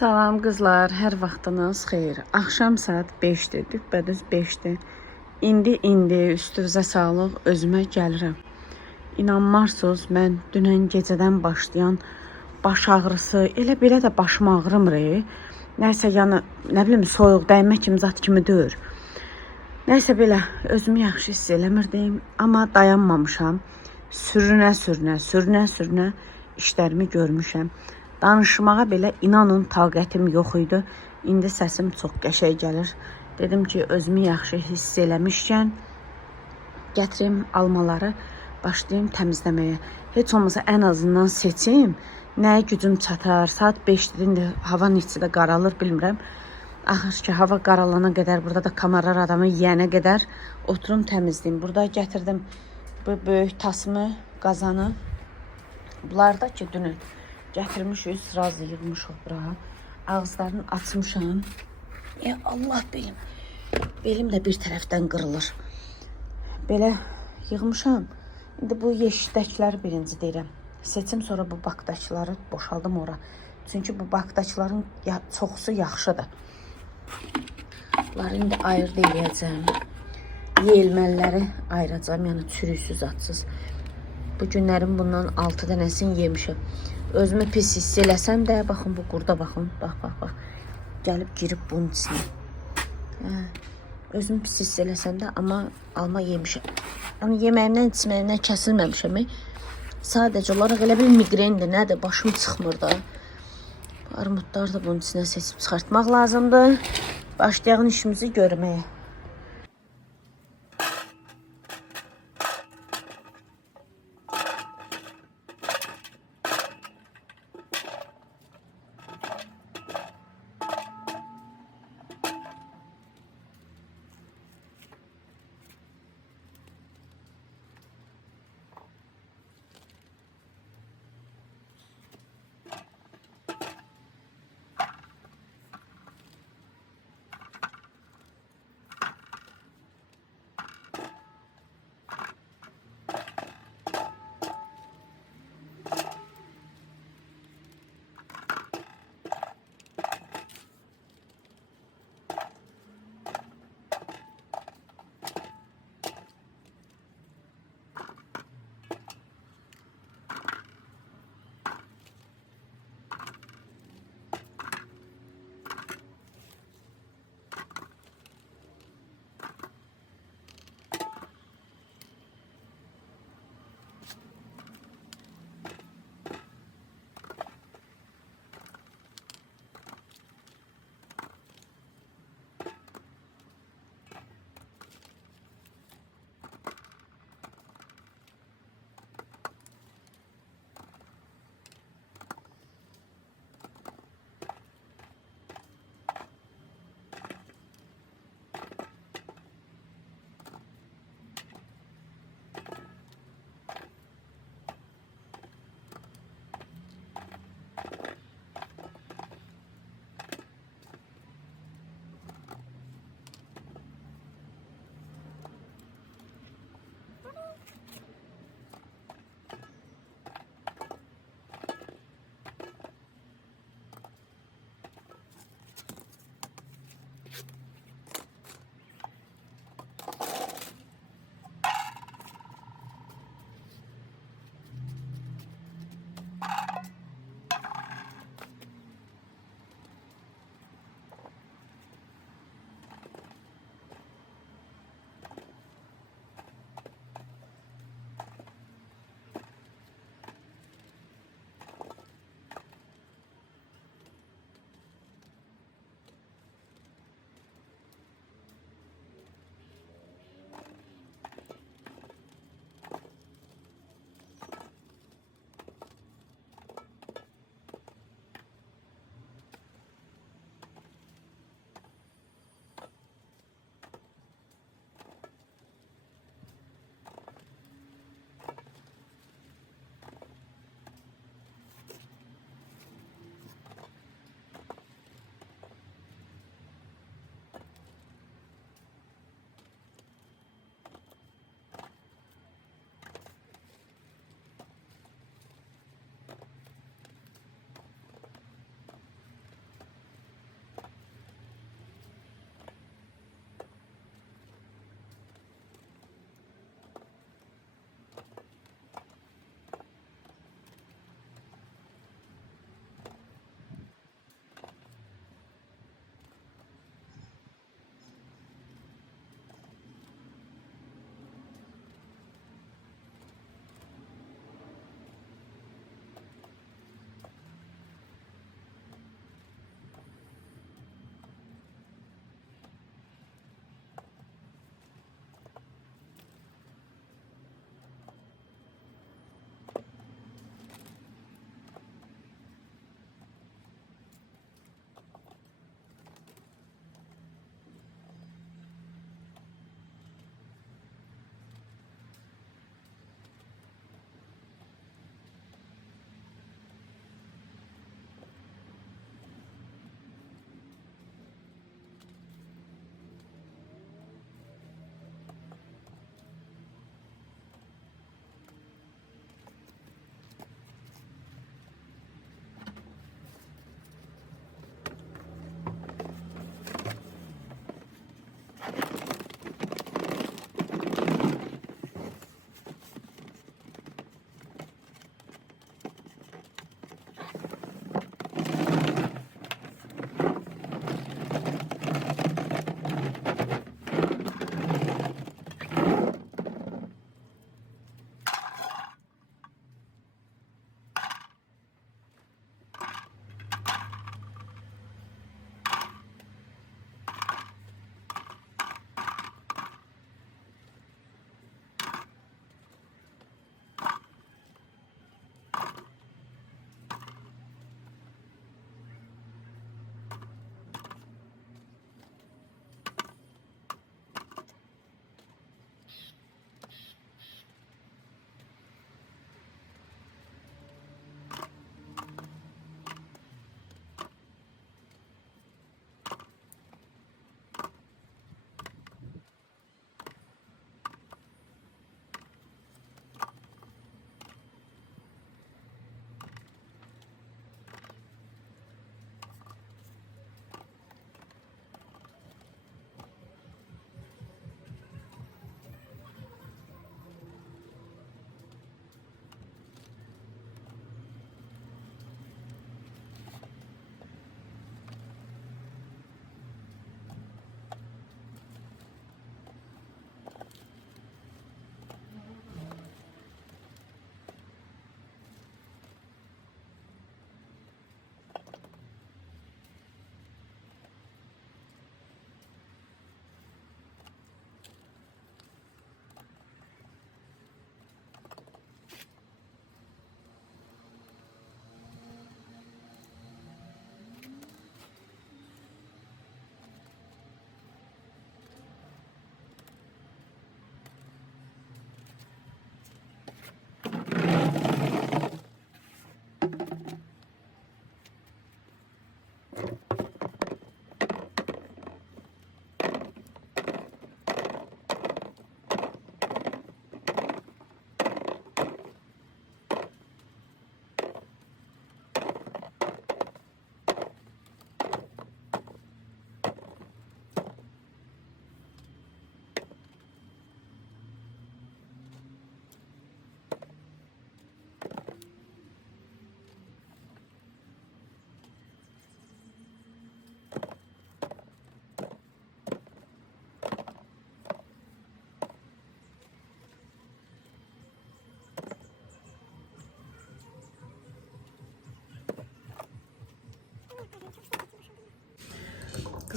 Salam qızlar, hər vaxtınız xeyir. Axşam saat 5-dir, düpbədüz 5-dir. İndi üstünüzə sağlıq, özümə gəlirəm. İnanmarsınız, mən dünən gecədən başlayan baş ağrısı, elə belə də başım ağrımır. Nəysə, yəni, nə bilim, soyuq dəymə kimi, zat kimi deyir. Nəysə belə, özümü yaxşı hiss eləmirdim, amma dayanmamışam. Sürünə işlərimi görmüşəm. Danışmağa belə inanın taqətim yox idi. İndi səsim çox qəşəng gəlir. Dedim ki, özümü yaxşı hiss eləmişkən gətirim almaları, başlayayım təmizləməyə. Heç olmasa ən azından seçim. Nəyə gücüm çatar? Saat 5-dir, indi havanın içi də qaralır, bilmirəm. Axır ki, hava qaralana qədər, burada da kamarar adamı yiyənə qədər oturum təmizləyim. Burada gətirdim bu böyük tasımı, qazanı. Bunlar da ki, dünün gətirmişik, sırası yığmışıq bura. Ağızlarını açmışam. Allah belim. Belim də bir tərəfdən qırılır. Belə yığmışam. İndi bu yeşikdəkiləri birinci deyirəm. Seçim, sonra bu bakdakıları boşaldım ora. Çünki bu bakdakıların çoxusu yaxşıdır. Bunları indi ayırd eləyəcəm. Yeyilməliləri ayıracağım, yəni çürüksüz, atsız. Bu günlərin bundan 6 dənəsini yemişim. Özümü pis hiss eləsəm də, baxın bu qurda, baxın, bax. Gəlib girib bunun içine. Özümü pis hiss eləsəm də, amma alma yemişim. Yəni yeməyimdən, içməyimdən kəsilməmişəm. Sadəcə olaraq elə bir migrendir, nədir, başım çıxmır da. Armudları da bunun içine seçib çıxartmaq lazımdır. Başlayağın işimizi görməyə.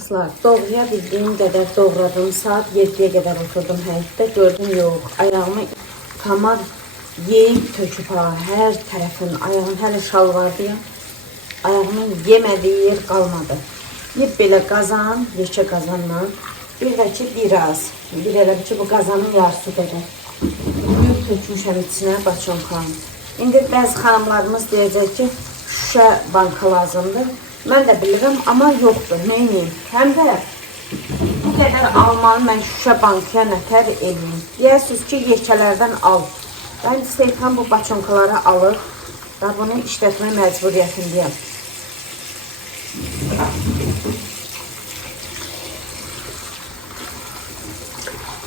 Qızlar, doğraya bildiyim qədər doğradım. Saat 7-yə qədər oturdum həyətdə. Gördüm, yox. Ayağımı tamar yeyib töküb ha. Hər tərəfin ayağım hələ şalvardıyım. Ayağımın yemədiyi yer qalmadı. Yeb belə qazan, yekə qazanla. Bir də ki, biraz. Bir elə ki, bu qazanın yarısı qədər. Yuyub tökmüşəm içinə baçonkan. İndi bəzi xanımlarımız deyəcək ki, şüşə banka lazımdır. Mən də bilirəm, amma yoxdur. Neyniyim? Həm də bu qədər almanı mən şüşə bankaya nətər edeyim. Deyərsiniz ki, yekələrdən al. Ben Seyfan bu baçonkaları alır və bunu işlətmək məcburiyyətindəyəm.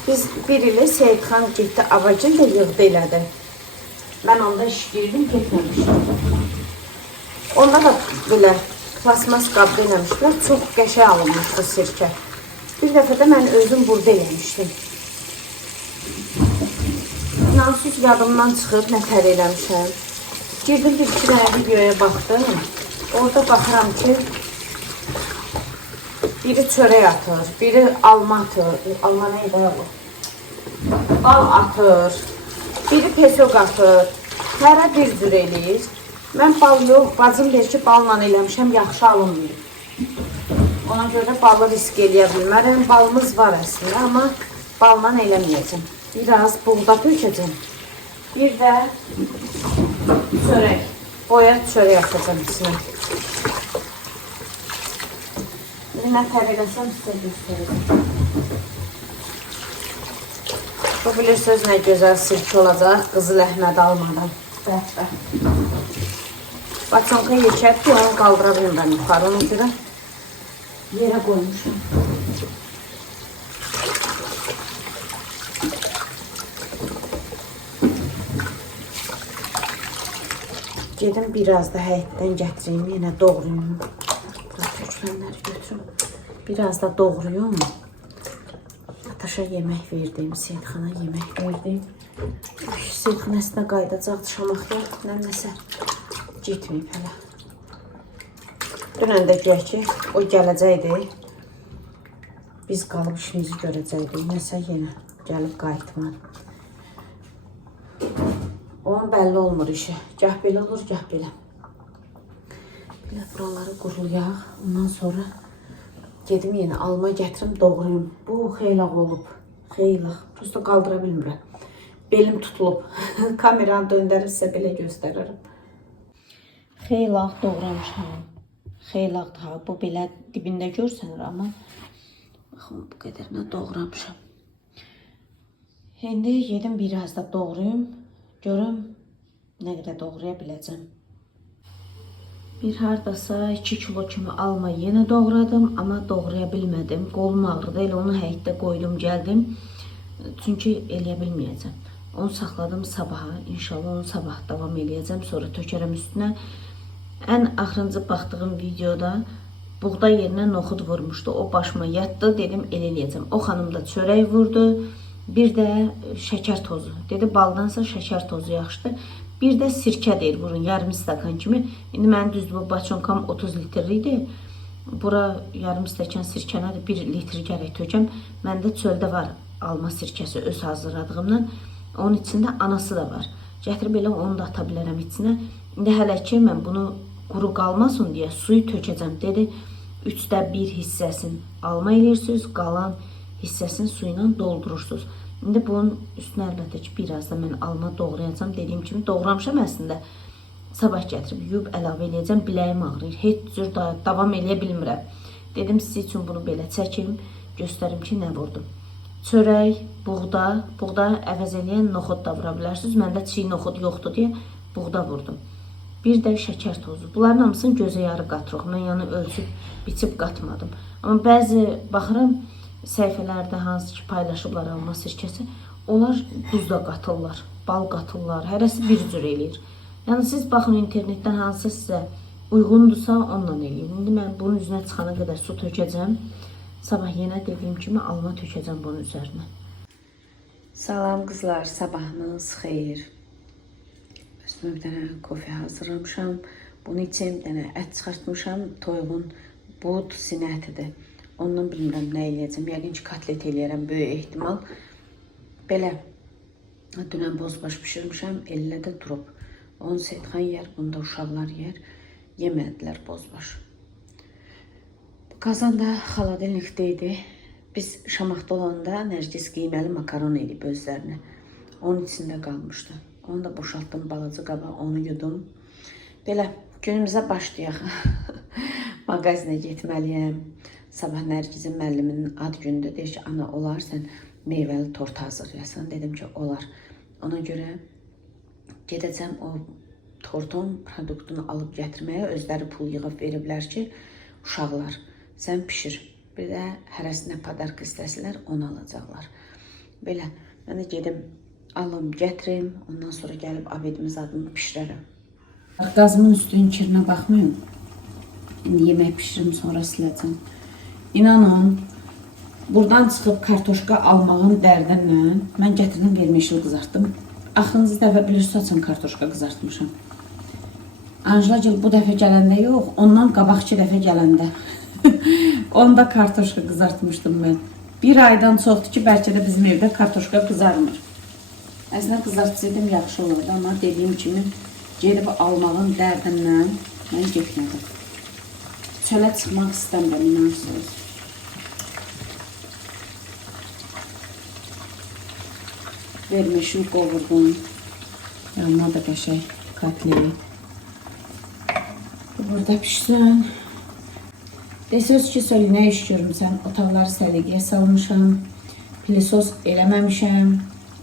Biz bir ili Seyfan getdi, avacın da yığdı elədi. Mən onda işləyirdim, getməmişdim. Onda da belə plasmas qabda eləmişdilər, çox qəşəng alınmışdı sirkə. Bir dəfə də mən özüm burada eləmişdim. İnansız yadımdan çıxıb nətər eləmişəm. Girdim bir-iki dənə videoya baxdım. Orada baxıram ki, biri çörək atır, biri alma atır. Alma neydi o? Bal atır, biri pesok atır. Hərə bir cür eləyir. Mən bal yox, bacım deyir ki, balla eləmişəm, yaxşı alınmıyor. Ona görə balı risk eləyə bilmərəm. Balımız var əslində, amma balla eləməyəcəm. Biraz buğda tökəcəm. Bir də çörək, boya çörək atacağım içine. Nətər eləsəm sizə göstərəcəm. Bu bilirsiniz nə gözəl sirke olacaq, Qızıl Əhməd almadan. Baçonka yekərdir, onu qaldıra bilmirəm yuxarı, ona görə yerə qoymuşum. Gedim biraz da həyətdən gətireyim, yenə doğrayım. Burada tökülənləri götürüm. Biraz da doğrayım. Ataşa yemək verdim, Seyidxana yemək verdim. Seyidxan əslində qaydacaqdı şamaklar, nəsə getməyib hələ. Dünən də deyək ki, o gələcəkdi. Biz qalıb işimizi görəcəkdik, nəsə yenə gəlib qayıtmadı. Onun bəlli olmur işi. Gah belə olur, gah belə. Belə buraları qurulayaq. Ondan sonra gedim yenə alma gətirim, doğrayım. Bu xeylaq olub. Xeylaq. Prosto qaldıra bilmirəm. Belim tutulub. Kameranı döndərib sizə belə göstərirəm. Xeylaq doğramışam. Xeylaqdır ha. Bu belə dibində görsənir, amma baxın, bu qədərinə doğramışam. İndi yedim biraz da doğrayım. Görüm nə qədər doğraya biləcəm. Bir hardasa 2 kilo kimi alma yenə doğradım, amma doğraya bilmədim. Qolum ağrıdı, elə onu həyətdə qoydum, gəldim. Çünki eləyə bilməyəcəm. Onu saxladım sabaha. İnşallah onu sabah davam eləyəcəm. Sonra tökərəm üstünə. Ən axırıncı baxdığım videoda buğda yerinə noxud vurmuşdu. O başıma yatdı, dedim elə eləyəcəm. O xanım da çörək vurdu. Bir də şəkər tozu. Dedi, baldansa şəkər tozu yaxşıdır. Bir də sirkə deyir, vurun yarım stəkan kimi. İndi mənim düzdür, bu baçonkam 30 litrli idi. Bura yarım stəkan sirkənədir, 1 litr gərək tökəm. Məndə çöldə var alma sirkəsi öz hazırladığımdan. Onun içində anası da var. Gətirib elə onu da ata bilərəm içinə. İndi hələ ki, mən bunu quru qalmasın deyə suyu tökəcəm. Dedi, 3də 1 hissəsini alma eləyirsiniz, qalan hissəsini su ilə doldurursunuz. İndi bunun üstünə əlbəttə ki, biraz da mən alma doğrayacağım. Dediyim kimi doğramışam əslində. Sabah gətirib yuyub əlavə eləyəcəm. Biləyim ağrıyır. Heç cür davam eləyə bilmirəm. Dedim siz üçün bunu belə çəkim. Göstərim ki, nə vurdum. Çörək, buğda. Buğda əvəz eləyən noxud da vura bilərsiniz. Məndə çiğ noxud yoxdur deyə buğda vurdum. Bir də şəkər tozu. Bunların hamısını gözə yarı qatırıq. Mən yəni ölçüb, biçib qatmadım. Amma bəzi baxıram, səhifələrdə hansı ki paylaşıblar alma sirkəsi, onlar duz da qatırlar, bal qatırlar, hərəsi bir cür eləyir. Yəni siz baxın internetdən hansı sizə uyğundursa onunla eləyin. İndi mən bunun üzerinə çıxana qədər su tökəcəm. Sabah yenə dediyim kimi alma tökəcəm bunun üzərinə. Salam qızlar, sabahınız xeyir. Üstümə bir dənə kofe hazırlamışam. Bunu içəm, bir dənə ət çıxartmışam. Toyuğun bud sinətidir. Ondan bilmirəm nə eləyəcəm. Yəqin ki, kotlet eləyərəm böyük ehtimal. Belə dünən bozbaş bişirmişəm, elə də durub. Onu Seyidxan yer, bunu da uşaqlar yer. Yemədilər bozbaş. Qazan da xaladelnikdə idi. Biz Şamaxda olanda Nərgiz qiyməli makaron edib özlərini. Onun içində qalmışdı. Onu da boşaltdım balaca qaba, onu yudum. Belə günümüzə başlayaq. Mağazinə getməliyəm. Sabah Nərgizin müəlliminin ad gündür. Deyir ki, ana olar sən meyvəli tort hazırlayasan. Dedim ki, olar. Ona görə gedəcəm o tortun produktunu alıb gətirməyə. Özləri pul yığıb veriblər ki, uşaqlar sən pişir. Bir də hərəsinə padark istəsələr, onu alacaqlar. Belə, mən də gedim, alım, gətirim. Ondan sonra gəlib abedimiz adını pişirərəm. Qazımın üstünün kirinə baxmayın. İndi yemək pişirim, sonra siləcəm. İnanın, buradan çıxıb kartoşka almağın dərdinlə mən gətirdim, vermişil qızartdım. Axırıncı dəfə bilirsiniz, açın kartoşka qızartmışam. Anjela bu dəfə gələndə yox, ondan qabaqçı dəfə gələndə. Onda kartoşka qızartmışdım mən. Bir aydan çoxdur ki, bəlkə də bizim evdə kartoşka qızarmır. Əslində qızartsaydım yaxşı olurdu, amma dediyim kimi gedib almağın dərdindən mən getmədim. Çölə çıxmaq istəmirəm, inansınız. Vermişim, qovurdum. Yanına da qəşəng kotleyi. Burada pişsin. Desöz ki, söyle nə iş görmüsən? Otaqları səliqəyə salmışam. Pilisos eləməmişəm.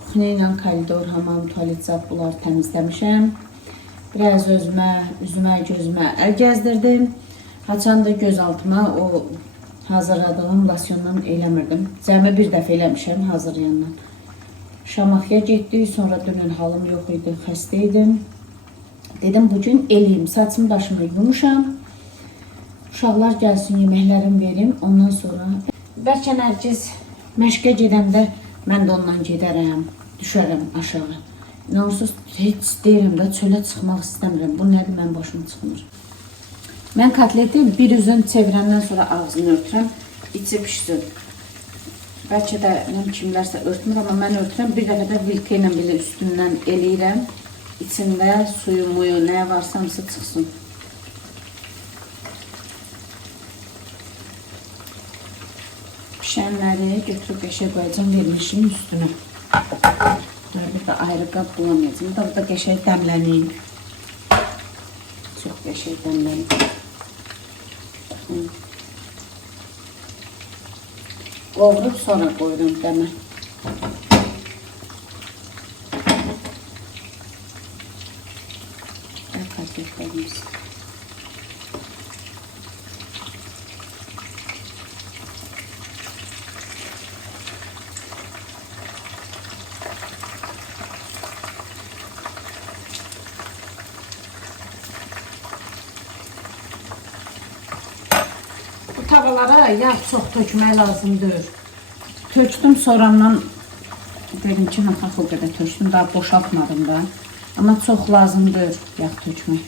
Kuxnya ilə koridor, hamam, tualet zat bunları təmizləmişəm. Biraz özümə, üzümə, gözümə əl gəzdirdim. Haçan da göz altıma o hazırladığım losyondan eləmirdim. Cəmi bir dəfə eləmişəm hazırlayandan. Şamaxıya getdik, sonra dünən halım yox idi, xəstə idim. Dedim, bugün eləyim, saçımı başımı yumuşam. Uşaqlar gəlsin, yeməklərimi verim, ondan sonra. Bəlkə Nərgiz məşqə gedəndə mən də ondan gedərəm, düşərəm aşağı. İnanırsınız, heç deyirəm də çölə çıxmaq istəmirəm. Bu nədir, mən başım çıxmır. Mən kotleti bir üzün çevirəndən sonra ağzını örtürəm, içi pişsin. Bəlkə də kimlərsə örtmür, amma mən örtürəm. Bir dəfə də vilka ilə belə üstündən eləyirəm. İçində suyu, muyu, nə varsa hamısı çıxsın. Pişənləri götürüb qəşəng qoyacam, vermişim üstünə. Bir də ayrı qab bulamayacam. Burada qəşəng dəmləniyim. Çox qəşəng dəmləniyim. Qovurub sonra qoyuram dəmə. Kotletlərimiz. Bu tavalara yağ çox tökmək lazımdır. Tökdüm sonradan dedim ki, naxaq o qədər tökdüm, daha boşaltmadım da. Amma çox lazımdır yağ tökmək.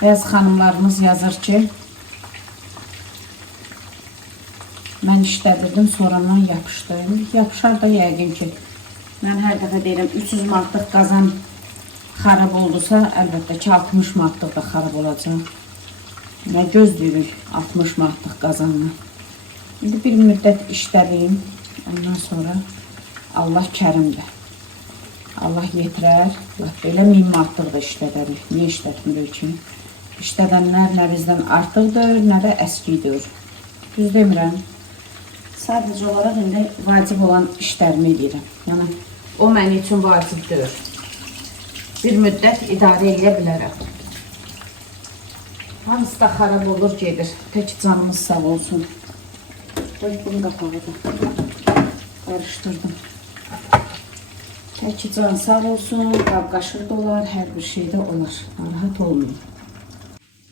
Bəzi xanımlarımız yazır ki, mən işlədirdim, sonradan yapışdım. Yapışar da yəqin ki, mən hər dəfə deyirəm, 300 manatlıq qazan xarab oldusa, əlbəttə ki, 60 manatlıq da xarab olacaq. Nə gözləyirik 60 manatlıq qazanla. İndi bir müddət işlədim, ondan sonra Allah kərimdir. Allah yetirər, belə 1000 manatlıq da işlədərik. Niyə işlətmirik ki? İşlədənlər nə bizdən artıqdır, nə də əskidir. Düz demirəm. Sadəcə olaraq indi vacib olan işlərimi edirəm. Yəni, o mənim üçün vacibdir. Bir müddət idarə edə bilərəm. Hamısı da xarab olur, gedir. Tək canımız sağ olsun. Bunun qapağı da qarışdırdım. Tək can sağ olsun, qab-qaşıq da olar, hər bir şey də olar. Narahat olmayın.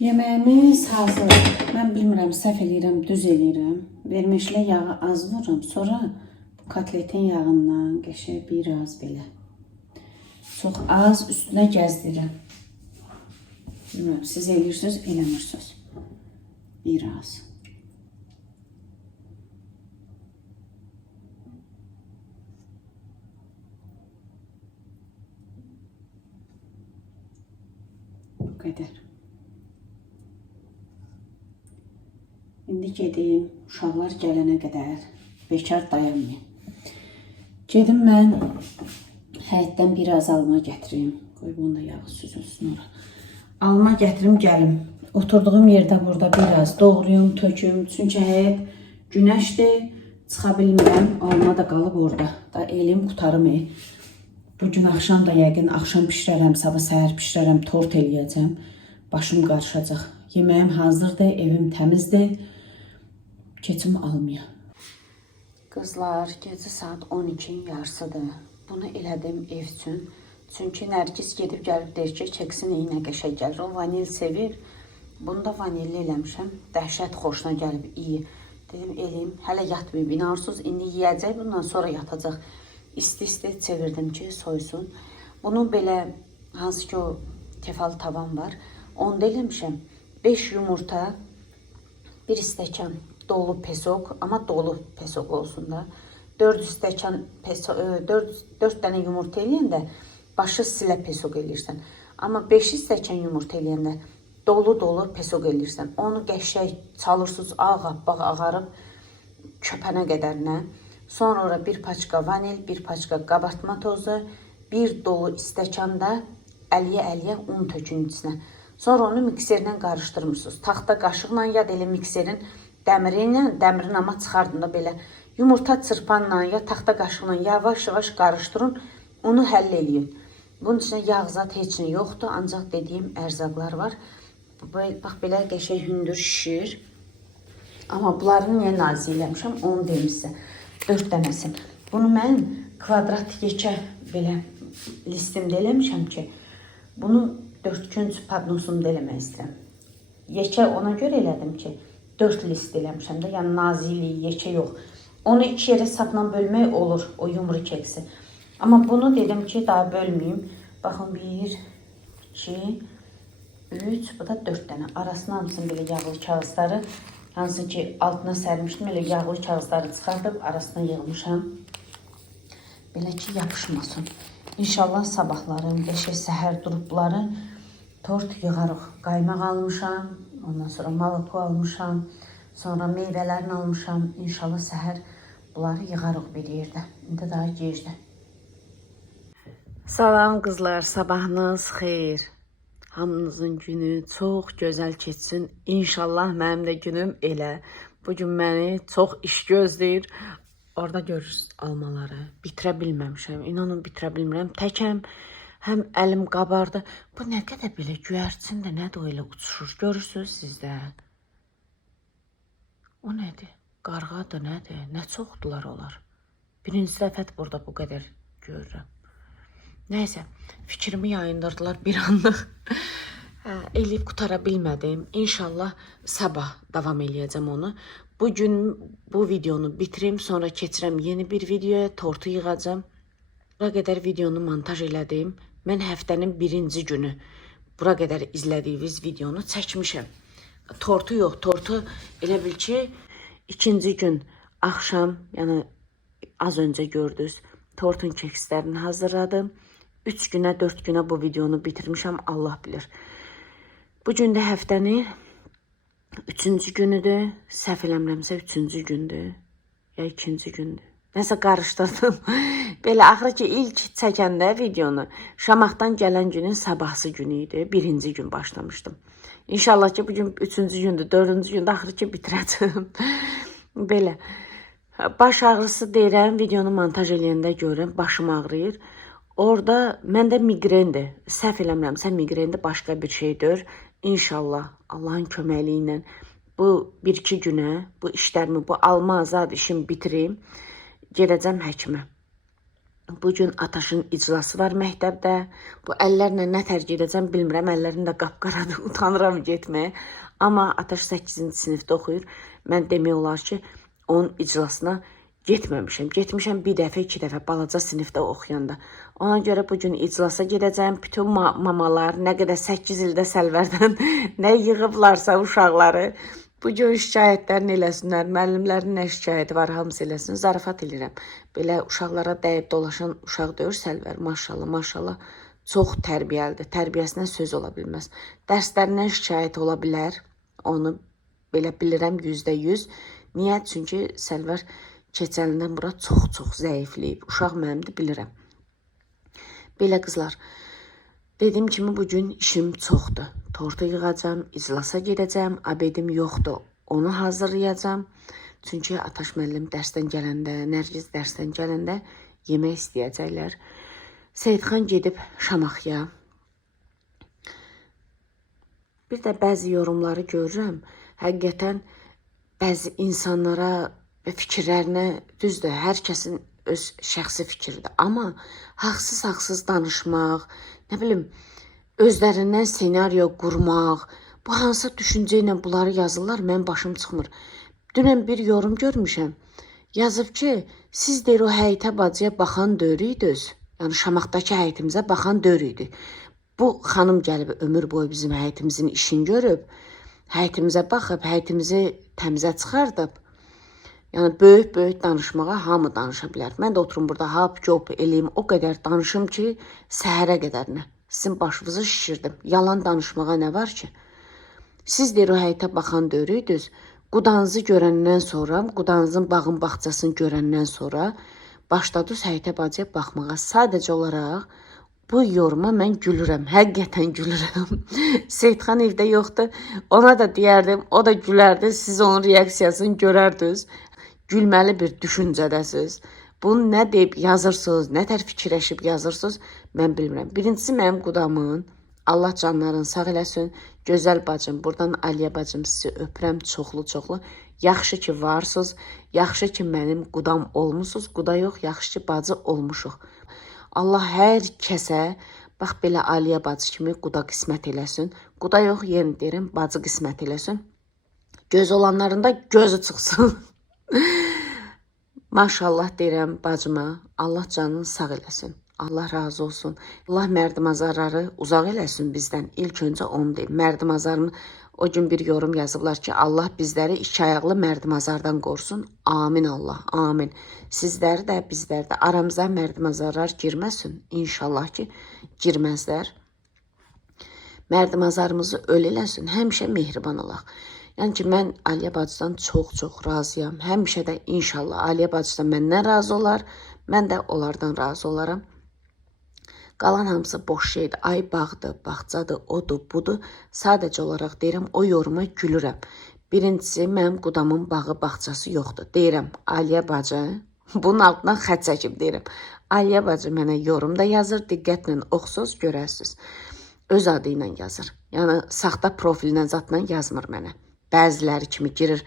Yeməyimiz hazır. Mən bilmirəm, səhv eləyirəm, düz eləyirəm. Vermişlə yağı az vururam. Sonra bu kotletin yağından qəşəng biraz belə. Çox az üstünə gəzdirirəm. Bilmirəm, siz eləyirsiniz, eləmirsiniz. Biraz. qədər. İndi gedim, uşaqlar gələnə qədər bekar dayanmayayım. Gedim mən həyətdən biraz alma gətirim. Qoy bunu da yağı süzülsün ora. Alma gətirim gəlim. Oturduğum yerdə burada biraz doğrayım, töküm. Çünki həyət günəşdir. Çıxa bilmirəm. Alma da qalıb orada. Da elim qutarım. Bugün axşam da yəqin axşam pişirərəm, sabah səhər pişirərəm, tort eləyəcəm. Başım qarışacaq. Yeməyim hazırdır, evim təmizdir. Keçim almaya. Qızlar, gecə saat 12-nin yarısıdır. Bunu elədim ev üçün. Çünki Nərgiz gedib gəlib deyir ki, keksin iynə qəşəng gəlir. O vanil sevir. Bunu da vanilli eləmişəm. Dəhşət xoşuna gəlib, iyi. Dedim, eləyim. Hələ yatmayıb, inarsız. İndi yiyəcək, bundan sonra yatacaq. İsti-isti çevirdim ki, soysun. Bunun belə, hansı ki o tefalı tavan var. Onda eləmişəm. 5 yumurta, 1 stəkan dolu pesok, amma dolu pesok olsun da. 4 stəkan pesok, 4 dənə yumurta eləyəndə başı silə pesok eləyirsən. Amma 5 stəkan yumurta eləyəndə dolu pesok eləyirsən. Onu qəşəng çalırsınız, ağappaq ağarıb köpənə qədərinə. Sonra ora 1 paçka vanil, 1 paçka qabartma tozu, 1 dolu stəkanda əliyə un tökün içinə. Sonra onu mikserlə qarışdırmırsınız. Taxta qaşıqla ya da elə mikserin dəmirin amma çıxardın da belə. Yumurta çırpanla ya taxta qaşıqla yavaş-yavaş qarışdırın, onu həll eləyin. Bunun içində yağ zat heç nə yoxdur, ancaq dediyim ərzaqlar var. Bax, belə qəşəng hündür şişir. Amma bunları niyə nazik eləmişəm, onu deyim sizə. 4 dənəsin. Bunu mən kvadrat yekə belə listimdə eləmişəm ki, bunu 4-künc padnosumda eləmək istəyirəm. Yekə ona görə elədim ki, 4 list eləmişəm də, yəni nazikliyi, yekə yox. Onu 2 yerə sapla bölmək olur, o yumru keksi. Amma bunu dedim ki, daha bölməyeyim. Baxın, 1, 2, 3, bu da 4 dənə. Arasına hamısını belə yağlı kağızları, hansı ki altına sərmişdim, elə yağlı kağızları çıxardıb arasına yığmışam. Belə ki yapışmasın. İnşallah sabahları, 5-ə səhər durubları tort yığarıq. Qaymaq almışam, ondan sonra maloko almışam, sonra meyvələrini almışam. İnşallah səhər bunları yığarıq bir yerdə. İndi daha gecdir. Salam qızlar, sabahınız xeyir. Hamınızın günü çox gözəl keçsin. İnşallah mənim də günüm elə. Bugün məni çox iş gözləyir. Orada görürsünüz almaları. Bitirə bilməmişəm. İnanın bitirə bilmirəm. Təkəm, həm əlim qabardı. Bu nə qədər belə göyərçin də nədir o elə uçuşur. Görürsünüz sizdə. O nədir? Qarğadır, nədir? Nə çoxdular onlar. Birinci dəfət burada bu qədər görürəm. Nəysə, fikrimi yayındırdılar bir anlıq. Eləyib qutara bilmədim. İnşallah sabah davam eləyəcəm onu. Bugün bu videonu bitirim, sonra keçirəm yeni bir videoya, tortu yığacam. Bura qədər videonu montaj elədim. Mən həftənin 1-ci günü bura qədər izlədiyiniz videonu çəkmişəm. Tortu yox, tortu elə bil ki, 2-ci gün axşam, yəni az öncə gördünüz, tortun kekslərini hazırladım. 3 günə, 4 günə bu videonu bitirmişəm, Allah bilir. Bugün də həftənin 3-cü günüdür. Səhv eləmirəmsə 3-cü gündür. Ya 2-ci gündür. Nəsə qarışdırdım. Belə axırı ki, ilk çəkəndə videonu Şamaxdan gələn günün sabahsı günü idi. 1-ci gün başlamışdım. İnşallah ki, bugün 3-cü gündür, 4-cü gündə axırı ki, bitirəcəm. Belə. Baş ağrısı deyirəm, videonu montaj eləyəndə görürəm, başım ağrıyır. Orada məndə migrendir. Səhv eləmirəmsə migrendir, başqa bir şeydir. İnşallah Allahın köməkliyi ilə bu 1-2 günə bu işlərimi, bu alma azad işimi bitireyim. Gedəcəm həkimə. Bugün Ataşın iclası var məktəbdə. Bu əllərlə nə tər gedəcəm bilmirəm. Əllərim də qapqaradır, utanıram getməyə. Amma Ataş 8-ci sinifdə oxuyur. Mən demək olar ki, onun iclasına getməmişəm. Getmişəm bir dəfə, 2 dəfə balaca sinifdə oxuyanda. Ona görə bugün iclasa gedəcəm. Bütün mamalar nə qədər 8 ildə Səlvərdən nə yığıblarsa uşaqları bugün şikayətlərini eləsinlər. Müəllimlərin nə şikayəti var, hamısı eləsin. Zarafat edirəm. Belə uşaqlara dəyib dolaşan uşaq deyir Səlvər. Maşallah, maşallah. çox tərbiyəlidir. Tərbiyəsindən söz ola bilməz. Dərslərindən şikayət ola bilər. Onu belə bilirəm %100. Niyə? Çünki Səlvər keçəndən bura çox zəifləyib. Uşaq mənimdir, bilirəm. Belə qızlar, dediyim kimi bugün işim çoxdur. Tortu yığacam, iclasa gedəcəm, abedim yoxdur. Onu hazırlayacam. Çünki Ataş müəllim dərsdən gələndə, Nərgiz dərsdən gələndə yemək istəyəcəklər. Seyidxan gedib Şamaxıya. Bir də bəzi yorumları görürəm. Həqiqətən bəzi insanlara və fikirlərinə düzdür, hər kəsin öz şəxsi fikridir. Amma haqsız danışmaq, nə bilim, özlərindən senaryo qurmaq, bu hansı düşüncə ilə bunları yazırlar, mən başım çıxmır. Dünən bir yorum görmüşəm. Yazıb ki, siz deyir o həyətə bacıya baxan dörüydünüz. Yəni Şamaxdakı həyətimizə baxan dörüydü. Bu xanım gəlib ömür boyu bizim həyətimizin işini görüb, həyətimizə baxıb, həyətimizi təmizə çıxardıb. Yəni böyük danışmağa hamı danışa bilər. Mən də oturum burada hap-cop eləyim, o qədər danışım ki, səhərə qədərinə. Sizin başınızı şişirdim. Yalan danışmağa nə var ki? Siz deyir o həyətə baxan dörüydünüz. Qudanızı görəndən sonra, qudanızın bağın bağçasını görəndən sonra başladınız həyətə bacıya baxmağa. Sadəcə olaraq bu yoruma mən gülürəm. Həqiqətən gülürəm. Seyidxan evdə yoxdur. Ona da deyərdim, o da gülərdi. Siz onun reaksiyasını görərdiniz. Gülməli bir düşüncədəsiz. Bunu nə deyib yazırsınız, nə tər fikirləşib yazırsınız, mən bilmirəm. Birincisi mənim qudamın, Allah canlarını sağ eləsin, gözəl bacım, buradan Aliyə bacım sizi öpürəm çoxlu. Yaxşı ki varsınız, yaxşı ki mənim qudam olmuşsunuz, quda yox, yaxşı ki bacı olmuşuq. Allah hər kəsə, bax belə Aliyə bacı kimi quda qismət eləsin. Quda yox, yenə deyirəm, bacı qismət eləsin. Göz olanların da gözü çıxsın. Maşallah deyirəm bacıma, Allah canını sağ eləsin. Allah razı olsun. Allah mərdimazarları uzaq eləsin bizdən. İlk öncə onu deyim. Mərdimazarın o gün bir yorum yazıblar ki, Allah bizləri iki ayaqlı mərdimazardan qorusun. Amin Allah, amin. Sizləri də, bizləri də aramıza mərdimazarlar girməsin. İnşallah ki, girməzlər. Mərdimazarımızı öl eləsin. Həmişə mehriban olaq. Yəni ki, mən Aliyə bacıdan çox razıyam. Həmişə də inşallah Aliyə bacıdan məndən razı olar. Mən də onlardan razı olaram. Qalan hamısı boş şeydir. Ay bağdır, bağçadır, odur, budur. Sadəcə olaraq deyirəm, o yoruma gülürəm. Birincisi, mənim qudamın bağı, bağçası yoxdur. Deyirəm, Aliyə bacı, bunun altından xət çəkib deyirəm. Aliyə bacı mənə yorumda yazır, diqqətlə oxusuz, görərsiniz. Öz adı ilə yazır. Yəni, saxta profilinə zatla yazmır mənə. Bəziləri kimi girir,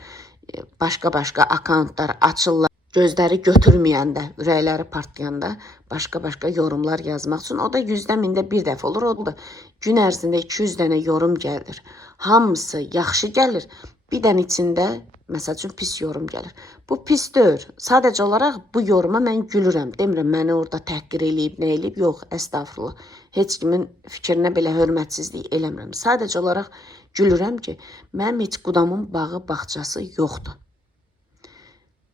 başqa akauntlar açırlar. Gözləri götürməyəndə, ürəkləri partlayanda başqa yorumlar yazmaq üçün. O da 100-də bir dəfə olur. O da gün ərzində 200 dənə yorum gəlir. Hamısı yaxşı gəlir. Bir dənə içində, məsəl üçün, pis yorum gəlir. Bu pis deyil. Sadəcə olaraq bu yoruma mən gülürəm. Demirəm, məni orada təhqir eləyib, nə eləyib? Yox, əstəğfurullah. Heç kimin fikrinə belə hörmətsizlik eləmirəm. Sadəcə olaraq gülürəm ki, mənim heç qudamın bağı, bağçası yoxdur.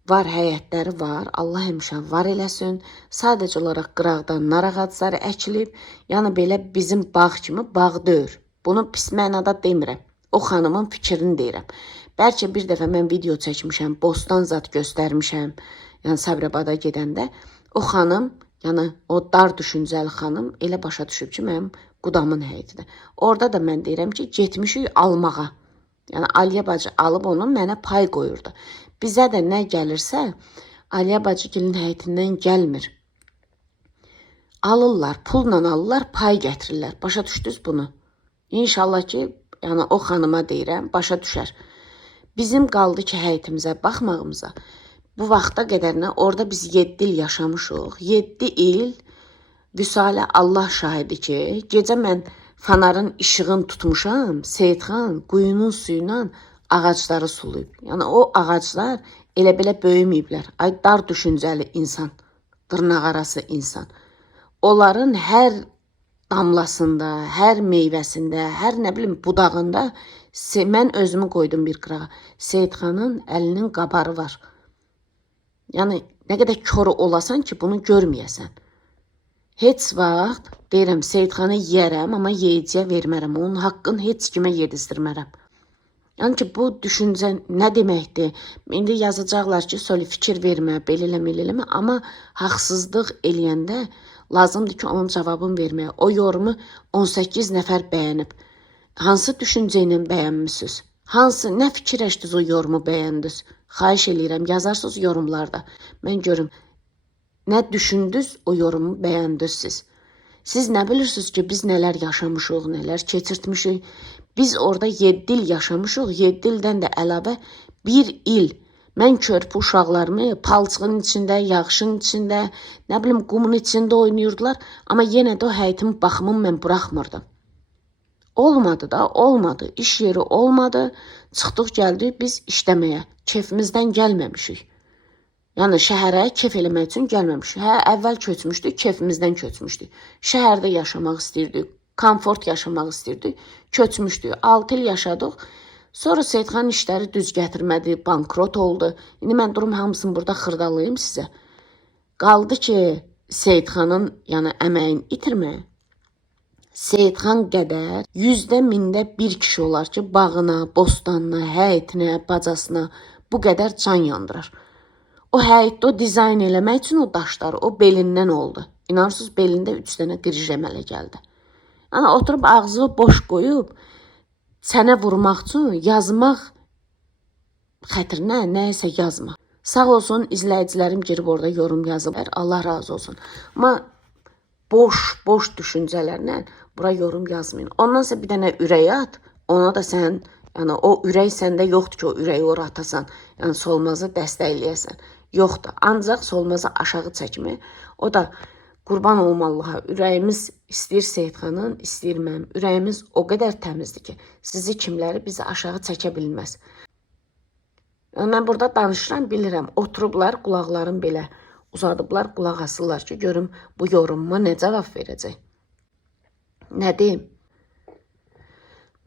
Var, həyətləri var, Allah həmişə var eləsin. Sadəcə olaraq qıraqdan nar ağacları əkilib, yəni belə bizim bağ kimi bağ deyil. Bunu pis mənada demirəm. O xanımın fikrini deyirəm. Bəlkə bir dəfə mən video çəkmişəm, bostan zat göstərmişəm, yəni Səbrəbada gedəndə. O xanım, yəni o dar düşüncəli xanım elə başa düşüb ki, mənim qudamın həyətidir. Orada da mən deyirəm ki, getmişik almağa. Yəni Aliyə bacı alıb onu mənə pay qoyurdu. Bizə də nə gəlirsə, Aliyə bacıgilin həyətindən gəlmir. Alırlar, pulla alırlar, pay gətirirlər. Başa düşdünüz bunu? İnşallah ki, yəni o xanıma deyirəm, başa düşər. Bizim qaldı ki, həyətimizə baxmağımıza, bu vaxta qədərinə orada biz 7 il yaşamışıq. 7 il Vüsalə Allah şahidi ki, gecə mən fanarın işığını tutmuşam, Seyidxan quyunun suyuyla ağacları sulayıb. Yəni o ağaclar elə belə böyüməyiblər. Ay dar düşüncəli insan, dırnaq arası insan. Onların hər damlasında, hər meyvəsində, hər nə bilim budağında mən özümü qoydum bir qırağa. Seyidxanın əlinin qabarı var. Yəni nə qədər kör olasan ki, bunu görməyəsən. Heç vaxt deyirəm Seyidxanı yeyərəm, amma yeyiciyə vermərəm. Onun haqqını heç kimə yedizdirmərəm. Yəni ki, bu düşüncə nə deməkdir? İndi yazacaqlar ki, Soli fikir vermə, belə eləmə, amma haqsızlıq eləyəndə lazımdır ki, onun cavabını verməyə. O yorumu 18 nəfər bəyənib. Hansı düşüncə ilə bəyənmisiniz? Hansı, nə fikirləşdiniz o yorumu bəyəndiniz? Xahiş eləyirəm, yazarsınız yorumlarda. Mən görüm, nə düşündünüz o yorumu bəyəndiniz? Siz nə bilirsiniz ki, biz nələr yaşamışıq, nələr keçirtmişik? Biz orada 7 il yaşamışıq, 7 ildən də əlavə 1 il. Mən körpü uşaqlarımı palçığın içində, yağışın içində, nə bilim qumun içində oynayırdılar. Amma yenə də o həyitin baxımını mən buraxmırdım. Olmadı da, olmadı. İş yeri olmadı. Çıxdıq gəldik biz işləməyə. Kefimizdən gəlməmişik. Yəni şəhərə kef eləmək üçün gəlməmişik. Hə, əvvəl köçmüşdük, kefimizdən köçmüşdük. Şəhərdə yaşamaq istəyirdik, komfort yaşamaq istəyirdik, köçmüşdük. 6 il yaşadıq. Sonra Seyidxanın işləri düz gətirmədi, bankrot oldu. İndi mən durum hamısını burada xırdalayım sizə. Qaldı ki, Seyidxanın yəni əməyini itirməyə. Seyidxan qədər 100-də 1 kişi olar ki, bağına, bostanına, həyitinə, bacasına bu qədər can yandırar. O həyətdə o dizayn eləmək üçün o daşlar, o belindən oldu. İnanırsınız, belində 3 dənə qırış əmələ gəldi. Yəni, oturub ağzı boş qoyub, sənə vurmaq üçün yazmaq xətrinə nəyəsə yazma. Sağ olsun, izləyicilərim girib orada yorum yazıblar. Allah razı olsun. Amma boş düşüncələrlə bura yorum yazmayın. Ondan sonra bir dənə ürək at, ona da sən, yəni o ürək səndə yoxdur ki, o ürəyi ora atasan, yəni solmazı dəstəkləyəsən. Yoxdur. Ancaq solmazı aşağı çəkmək. O da qurban olum Allaha. Ürəyimiz istəyir Seyidxanın, istəyir mənim. Ürəyimiz o qədər təmizdir ki, sizi kimləri bizi aşağı çəkə bilməz. Yəni, mən burada danışıram, bilirəm. Oturublar, qulaqlarım belə uzadıblar, qulaq asırlar ki, görüm bu yorumuma nə cavab verəcək. Nə deyim?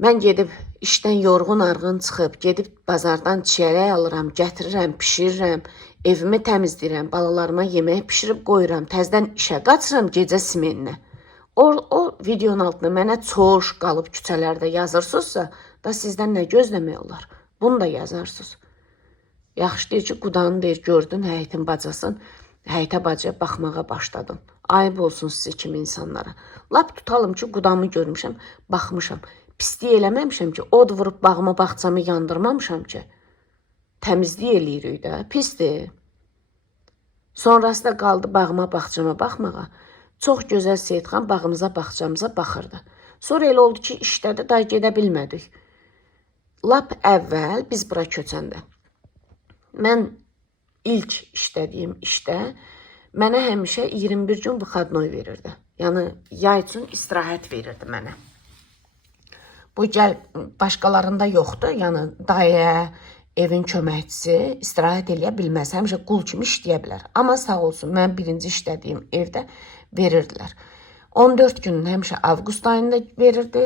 Mən gedib işdən yorğun arğın çıxıb, gedib bazardan çiyələk alıram, gətirirəm, pişirirəm, evimi təmizləyirəm, balalarıma yemək pişirib qoyuram, təzdən işə qaçıram gecə simeninə. O videonun altına mənə çoş qalıb küçələrdə yazırsınızsa, da sizdən nə gözləmək olar? Bunu da yazarsınız. Yaxşı deyir ki, qudanı deyir, gördün həyitin bacasın, həyitə bacaya baxmağa başladım. Ayıb olsun sizə kimi insanlara. Lap tutalım ki, qudamı görmüşəm, baxmışam. Pislik eləməmişəm ki, od vurub bağımı, bağçamı yandırmamışam ki. Təmizlik eləyirik də, pisdir. Sonrası da qaldı bağıma, bağçama baxmağa. Çox gözəl Seyidxan bağımıza, bağçamıza baxırdı. Sonra elə oldu ki, işlədi, daha gedə bilmədik. Lap əvvəl biz bura köçəndə. Mən ilk işlədiyim işdə mənə həmişə 21 gün выходной verirdi. Yəni, yay üçün istirahət verirdi mənə. Bu gəl başqalarında yoxdur. Yəni, dayə, evin köməkçisi istirahət eləyə bilməz. Həmişə qul kimi işləyə bilər. Amma sağ olsun, mən birinci işlədiyim evdə verirdilər. 14 günün həmişə avqust ayında verirdi.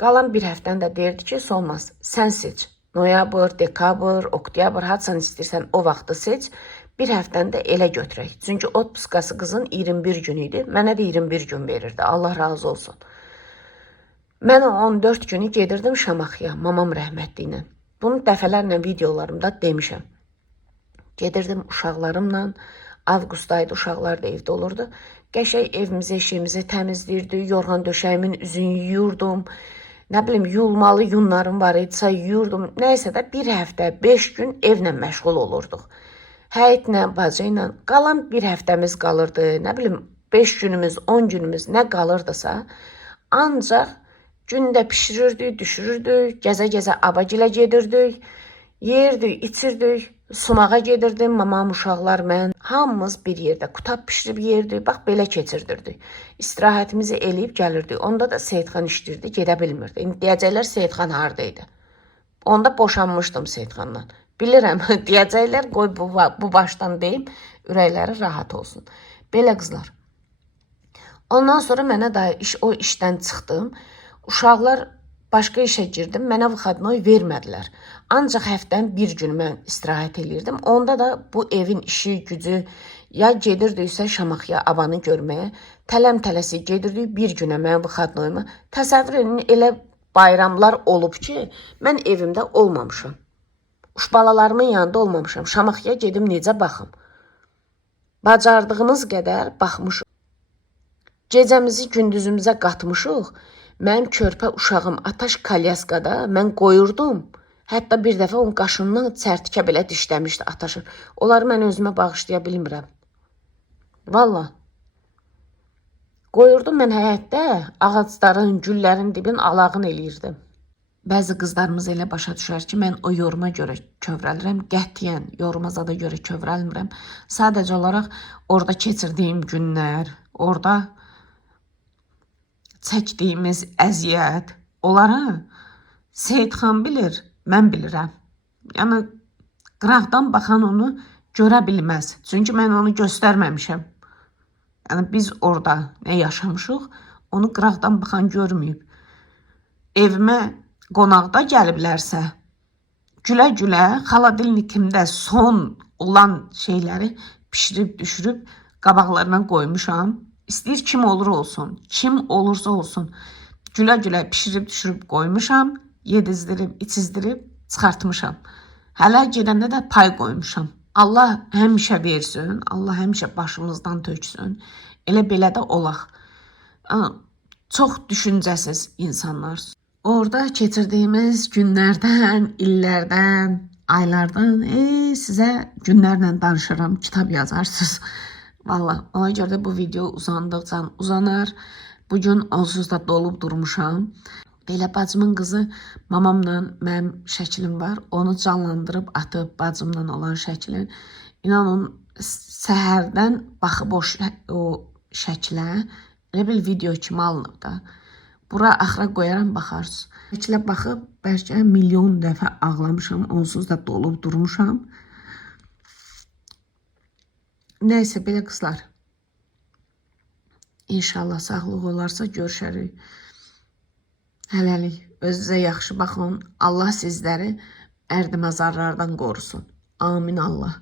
Qalan bir həftəni də deyirdi ki, olmaz, sən seç. Noyabr, dekabr, oktyabr, haçan istəyirsən o vaxtı seç. Bir həftəni də elə götürək. Çünki otpuskası qızın 21 gün idi. Mənə də 21 gün verirdi. Allah razı olsun. Mən 14 günü gedirdim Şamaxıya, mamam rəhmətli ilə. Bunu dəfələrlə videolarımda demişəm. Gedirdim uşaqlarımla. Avqust ayda uşaqlar da evdə olurdu. Qəşəng evimizi, eşiyimizi təmizləyirdi. Yorğan döşəyimin üzünü yuyurdum. Nə bilim, yuyulmalı yunlarım var idisə yuyurdum. Nəysə də bir həftə, 5 gün evlə məşğul olurduq. Həyətlə, baca ilə qalan bir həftəmiz qalırdı. Nə bilim, 5 günümüz, 10 günümüz nə qalırdısa, ancaq gündə pişirirdik, düşürürdük, gəzə-gəzə abagilə gedirdik, yerdik, içirdik, sumağa gedirdim, mamam, uşaqlar, mən. Hamımız bir yerdə qutab pişirib yerdik, bax belə keçirdirdik. İstirahətimizi eləyib gəlirdik. Onda da Seyidxan işləyirdi, gedə bilmirdi. İndi deyəcəklər Seyidxan haradaydı. Onda boşanmışdım Seyidxandan. Bilirəm, deyəcəklər, qoy bu başdan deyim, ürəkləri rahat olsun. Belə qızlar. Ondan sonra mənə da o işdən çıxdım. Uşaqlar başqa işə girdim, mənə выходной vermədilər. Ancaq həftənin bir günü mən istirahət eləyirdim. Onda da bu evin işi, gücü, ya gedirdiksə Şamaxıya avanı görməyə, tələm-tələsik gedirdik bir günə mənim выходnoyuma. Təsəvvür edin, elə bayramlar olub ki, mən evimdə olmamışam. Uşbalalarımın yanında olmamışam. Şamaxıya gedim necə baxım. Bacardığımız qədər baxmışıq. Gecəmizi gündüzümüzə qatmışıq. Mənim körpə uşağım Ataş Kalyaskada mən qoyurdum. Hətta bir dəfə onun qaşından çərtikə belə dişləmişdi Ataşın. Onları mən özümə bağışlaya bilmirəm. Valla. Qoyurdum mən həyətdə ağacların, güllərin dibin alağın eləyirdim. Bəzi qızlarımız elə başa düşər ki, mən o yoruma görə kövrəlirəm. Qətiyyən yoruma zada görə kövrəlmirəm. Sadəcə olaraq orada keçirdiyim günlər, orada çəkdiyimiz əziyyət, onları Seyidxan bilir, mən bilirəm. Yəni, qıraqdan baxan onu görə bilməz. Çünki mən onu göstərməmişəm. Yəni, biz orada nə yaşamışıq, onu qıraqdan baxan görməyib. Evimə qonaqda gəliblərsə, gülə-gülə xaladilnikimdə son olan şeyləri pişirib, düşürüb, qabaqlarına qoymuşam. İstəyir kim olur olsun, kim olursa olsun, gülə-gülə pişirib, düşürüb qoymuşam, yedizdirib, içizdirib, çıxartmışam. Hələ gedəndə də pay qoymuşam. Allah həmişə versin, Allah həmişə başımızdan töksün. Elə belə də olaq. Çox düşüncəsiz insanlar. Orada keçirdiyimiz günlərdən, illərdən, aylardan sizə günlərlə danışıram, kitab yazarsınız. Valla, ona görə də bu video uzandıqca uzanar. Bugün onsuz da dolub durmuşam. Belə bacımın qızı mamamla mənim şəklim var. Onu canlandırıb atıb bacımla olan şəklin. İnanın, səhərdən baxıb o şəklə elə bir video kimi alınıb da. Bura axıra qoyaram, baxarsınız. Şəklə baxıb, bəlkə milyon dəfə ağlamışam, onsuz da dolub durmuşam. Nəysə, belə qızlar. İnşallah sağlıq olarsa görüşərik. Hələlik, özünüzə yaxşı baxın. Allah sizləri ərdiməzarlardan qorusun. Amin Allah.